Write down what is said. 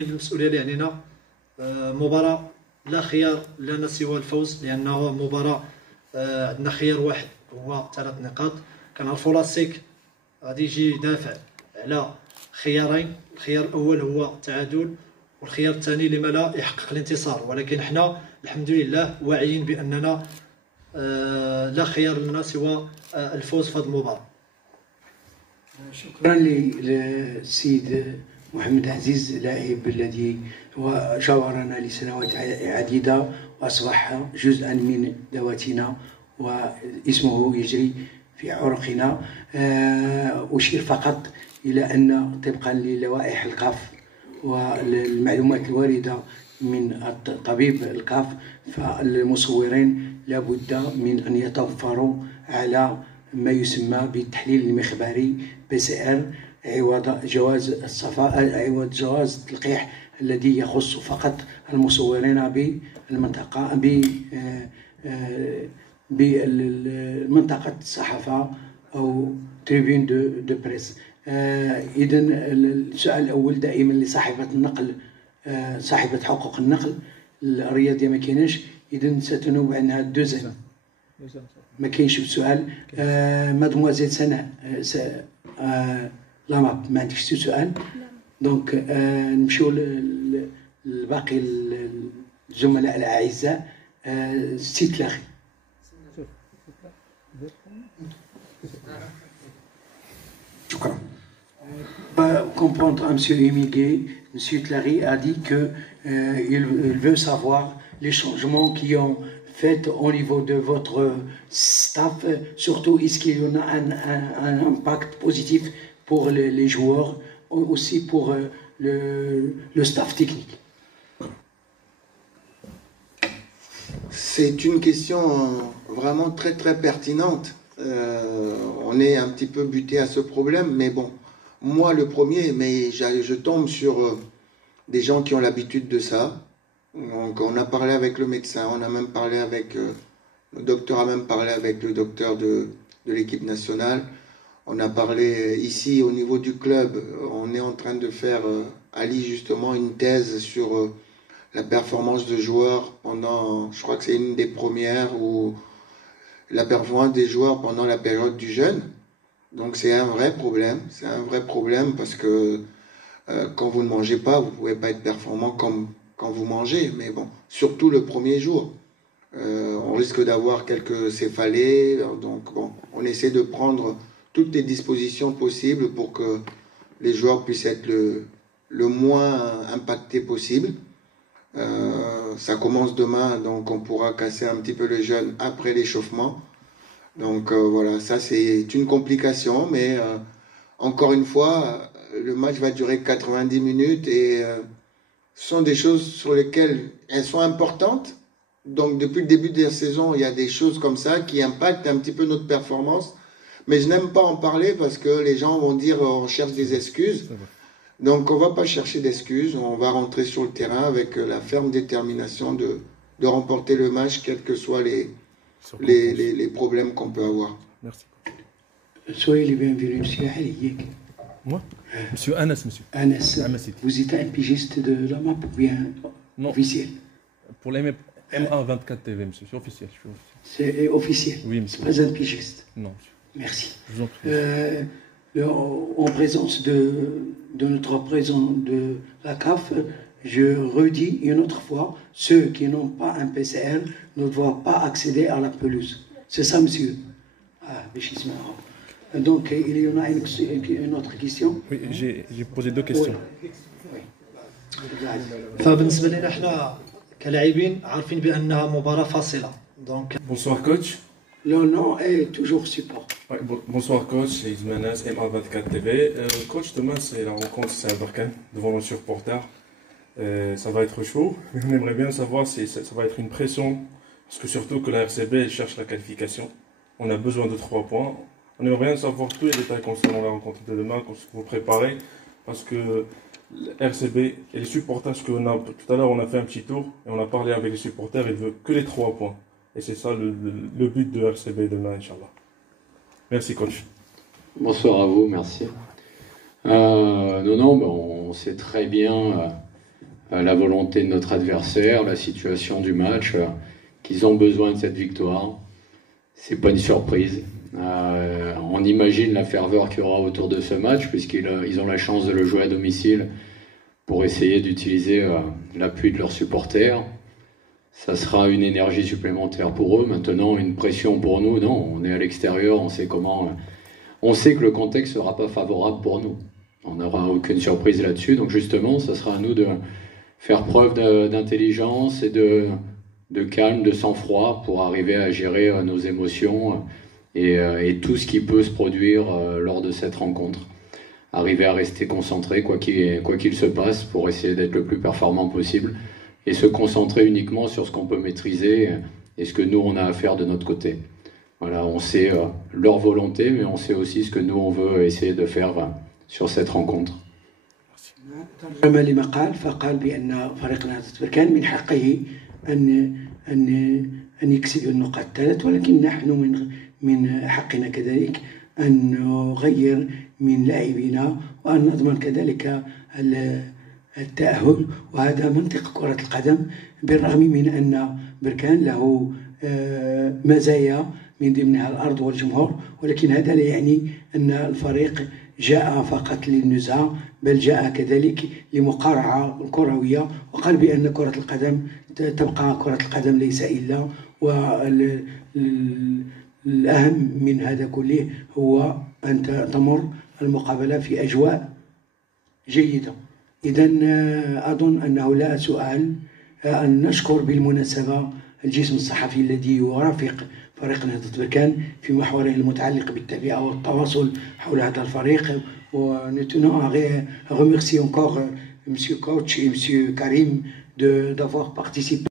المسؤولية اللي علينا مباراة لا خيار لنا سوى الفوز، لأنه مباراة عندنا خيار واحد هو 3 نقاط. كنعرفوا لاسيك غادي يجي يدافع على خيارين، الخيار الأول هو التعادل والخيار الثاني لما لا يحقق الانتصار، ولكن حنا الحمد لله واعيين بأننا لا خيار لنا سوى الفوز في هذه المباراة. شكرا للسيد محمد عزيز، لاعب الذي جاورنا لسنوات عديدة وأصبح جزءا من ذواتنا واسمه يجري في عرقنا. أشير فقط إلى أن طبقا للوائح الكاف والمعلومات الواردة من طبيب الكاف، فالمصورين لابد من أن يتوفروا على ما يسمى بالتحليل المخبري PCR عوض جواز عوض جواز التلقيح الذي يخص فقط المصورين بالمنطقة بمنطقة الصحافة أو تريبيون دو بريس. إذا السؤال الأول دائما لصاحبة النقل، صاحبة حقوق النقل الرياضية ما كايناش، إذا ستنوب عنها دوزيام. ما كاينش سؤال. مادموازيل سناء لاماب ما عندكش سؤال؟ دونك نمشيو لباقي الزملاء الأعزاء. سي تلاخي. شكرا. Comprendre à M. Emigué, M. Tlary a dit qu'il veut savoir les changements qui ont fait au niveau de votre staff. Surtout, est-ce qu'il y en a un impact positif pour les joueurs, aussi pour le staff technique? C'est une question vraiment très très pertinente. On est un petit peu buté à ce problème, mais bon, moi le premier, mais je tombe sur des gens qui ont l'habitude de ça. Donc on a parlé avec le médecin, on a même parlé avec le docteur, a même parlé avec le docteur de l'équipe nationale. On a parlé ici au niveau du club, on est en train de faire à Lille justement une thèse sur la performance de joueurs pendant, je crois que c'est une des premières, ou la performance des joueurs pendant la période du jeûne. Donc c'est un vrai problème, parce que quand vous ne mangez pas, vous ne pouvez pas être performant comme quand vous mangez, mais bon, surtout le premier jour. On risque d'avoir quelques céphalées, donc bon, on essaie de prendre toutes les dispositions possibles pour que les joueurs puissent être le moins impactés possible. Ça commence demain, donc on pourra casser un petit peu le jeûne après l'échauffement. Donc voilà, ça c'est une complication, mais encore une fois, le match va durer 90 minutes et ce sont des choses sur lesquelles elles sont importantes. Donc depuis le début de la saison, il y a des choses comme ça qui impactent un petit peu notre performance. Mais je n'aime pas en parler parce que les gens vont dire on cherche des excuses. Donc on ne va pas chercher d'excuses, on va rentrer sur le terrain avec la ferme détermination de remporter le match, quels que soient les problèmes qu'on peut avoir. Merci. Soyez les bienvenus, monsieur Haliyek. Moi Monsieur Anas, monsieur. Anas, vous êtes un pigiste de la MAP ou bien non. Officiel? Pour les MA24 TV, monsieur, c'est officiel. C'est officiel? Oui, monsieur. Pas un pigiste? Non, monsieur. Merci. Je vous en prie. En présence de notre président de la CAF, je redis une autre fois, ceux qui n'ont pas un PCR ne doivent pas accéder à la pelouse. C'est ça, monsieur? Donc, il y en a une autre question? Oui, j'ai posé 2 questions. فبالنسبة لنا احنا كلاعبين عارفين بأنها مباراة فاصلة. Donc Bonsoir coach. Le nom est toujours support. Ouais, bonsoir coach, c'est Ismanas, MA24 TV. Coach, demain c'est la rencontre Saint-Barcan devant nos supporters. Ça va être chaud, mais on aimerait bien savoir si ça va être une pression, parce que surtout que la RCB elle cherche la qualification. On a besoin de 3 points. On aimerait bien savoir tous les détails concernant la rencontre de demain, qu'on vous préparez, parce que la RCB et les supporters, tout à l'heure on a fait un petit tour et on a parlé avec les supporters, ils veulent que les 3 points. Et c'est ça le but de RCB demain, Inch'Allah. Merci coach. Bonsoir à vous, merci. On sait très bien la volonté de notre adversaire, la situation du match, qu'ils ont besoin de cette victoire. C'est pas une surprise. On imagine la ferveur qu'il y aura autour de ce match, puisqu'ils ont la chance de le jouer à domicile pour essayer d'utiliser l'appui de leurs supporters. Ça sera une énergie supplémentaire pour eux. Maintenant, une pression pour nous, non. On est à l'extérieur, on sait comment... On sait que le contexte ne sera pas favorable pour nous. On n'aura aucune surprise là-dessus. Donc justement, ça sera à nous de faire preuve d'intelligence et de calme, de sang-froid pour arriver à gérer nos émotions et tout ce qui peut se produire lors de cette rencontre. Arriver à rester concentré quoi qu'il se passe pour essayer d'être le plus performant possible et se concentrer uniquement sur ce qu'on peut maîtriser et ce que nous on a à faire de notre côté. Voilà, on sait leur volonté, mais on sait aussi ce que nous on veut essayer de faire sur cette rencontre. ترجم لما قال فقال بأن فريق نهضة بركان من حقه أن يكسب النقاط الثلاث، ولكن نحن من حقنا كذلك أن نغير من لاعبينا وأن نضمن كذلك التأهل. وهذا منطق كرة القدم، بالرغم من أن بركان له مزايا من ضمنها الأرض والجمهور، ولكن هذا لا يعني أن الفريق جاء فقط للنزهة، بل جاء كذلك لمقارعة كروية، وقال بأن كرة القدم تبقى كرة القدم ليس إلا، والأهم من هذا كله هو أن تمر المقابلة في أجواء جيدة. إذن أظن أنه لا سؤال أن نشكر بالمناسبة الجسم الصحفي الذي يرافق فريق نهضة بركان في محوره المتعلق بالتبعية والتواصل حول هذا الفريق. Nous tenons à remercier encore M. Coach et M. Karim d'avoir participé.